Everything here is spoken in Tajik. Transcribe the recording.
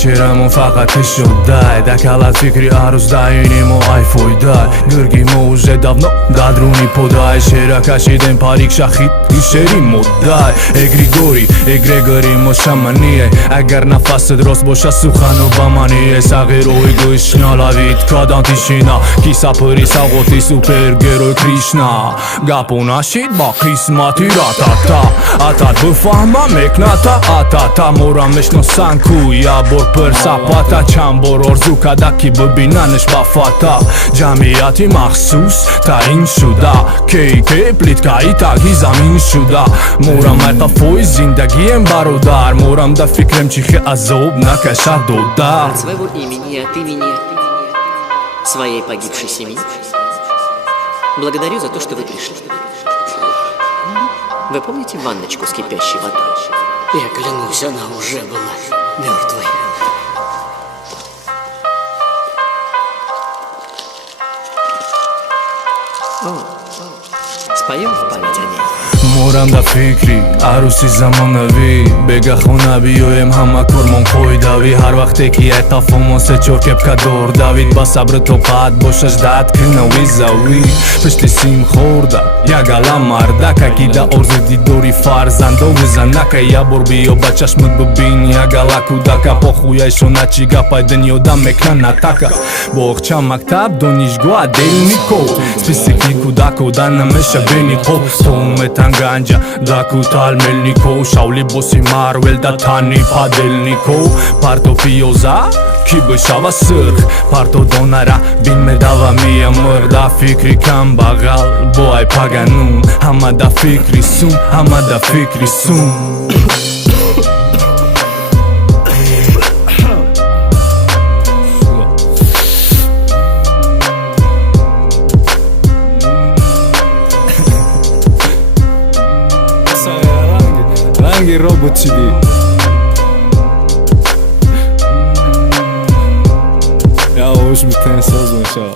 ჩერამო ფაღათი შოდაი და კალად ფიქრი არუს დაინი მო აიფოიდაი გრგი მოუზედავ ნო დადრუნი ფოდაი შერაკაშიდენ ფარიქშახი ისერი მოდაი ეგრიგორი ეგრეგორი მოსამანიე აგარ ნაფას დროს ბოშა სუხანო ბამანიე საღირო იგოიშნალავით კადანტიშინა კისაფერი საღოთი სუპერ გეროი კრიშნა გაპონაში ბახის მათი რატატა ატად ბფამა მეკნათა ატატა მორამეშნო სანკუია ბორპერ საფატა ჩამბორ ორზუკა დაკი ბბინანეშ ბაფატა ჯამიათი მახსუს და ინშუდა კეიკე პლიტკაიტა გიზამინშუდა მორამ ატა фой зиндагием бародар морам да фикрем чихе азоб накашадода от своего имени и от имени своей погибшей семьи благодарю за то, что вы пришли. Вы помните ванночку с кипящей водой? Я клянусь, она уже была мертвой. Споем в память о ней. морам да фикри арუси замонави бегахонабиоем ҳамакор монхоидави ҳар вақте ки этафомосе чоркепка дордавид ба сабрто пад бошаш дад кинави зави пишти сим хорда ягала мардака гида орзу дидори фарзандови занака я бор биё ба чашмат бубин ягала кудака похуяйшоначи гапай дунёда меканатака боғча мактаб донишгоҳ делнико списики кудако данамеша бениқо тометан ганҷа дакутал мелнико шавли боси марвел да тани паделнико парто пиёза ки бишава сирх парто донара бинмедава миямир да фикри камбағал боай паганун ҳама да фикри сум ҳама да фикри сум ранги робот чиди я уж митен созмаша